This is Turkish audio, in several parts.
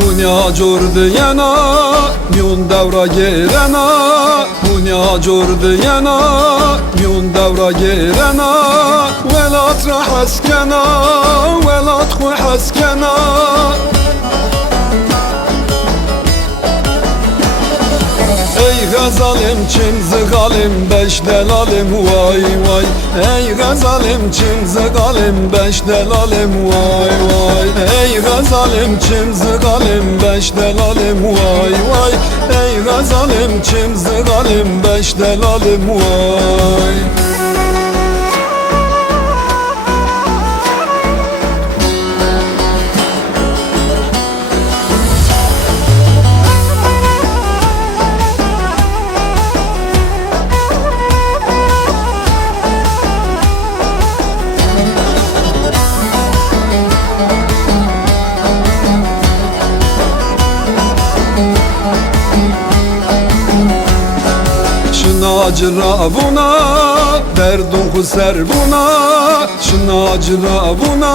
Hunya jordiyana myun davra gerana, Hunya jordiyana myun davra gerana, velat rahaskana velat khuhaskana. Ey gazalim çin zıgalim beş delalim vay vay. Ey gazalim çin zıgalim beş delalim vay vay. Ey gazalim çin zıgalim beş delalim vay vay. Ey gazalim çin zıgalim beş delalim vay. Acıra buna, derdun kuser buna. Şuna acıra buna,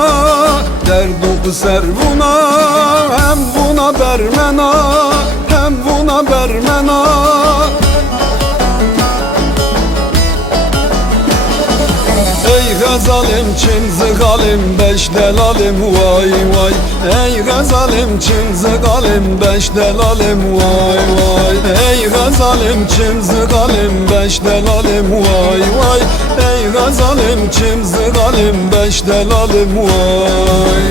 derdun kuser buna. Hem buna bermena, hem buna bermena. Ey gazalim çin zıgalim beş delalim vay vay. Ey gazalim çin zıgalim beş delalim vay vay. Ey gazalim çin zıgalim beş delalim vay vay. Ey gazalim çin zıgalim beş delalim vay.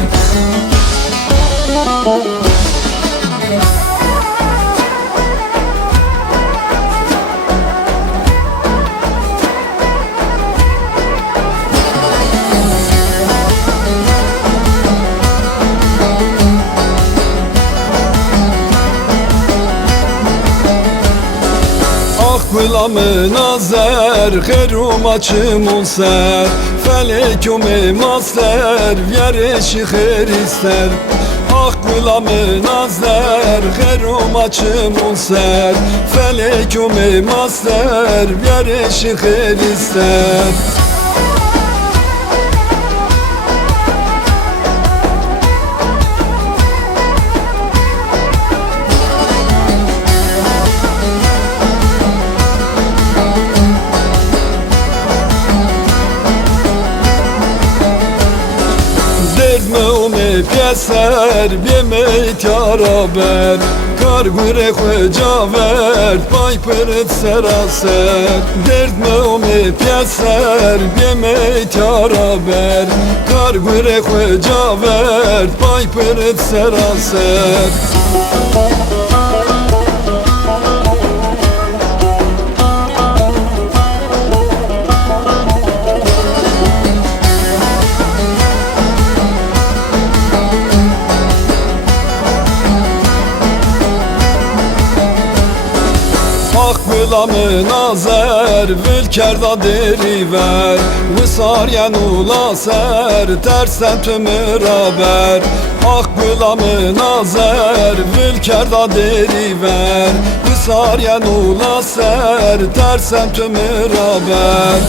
Gülamı nazer, xerum açım ser. Felekumi master, yarışı xer ister. Ah gülamı nazer, xerum açım ser. Felekumi master, yarışı xer ister. Pyeser bimeyt yaraber, kar güre xecavert, pay peret seraser. Derd me umi pyeser bimeyt yaraber, kar güre xecavert, pay peret seraser. Gülamı nazer, vilkerda deriver. Vısaryen ula ser, tersen tümür haber. Ah gülamı nazer, vilkerda deriver. Vısaryen ula ser, tersen tümür haber.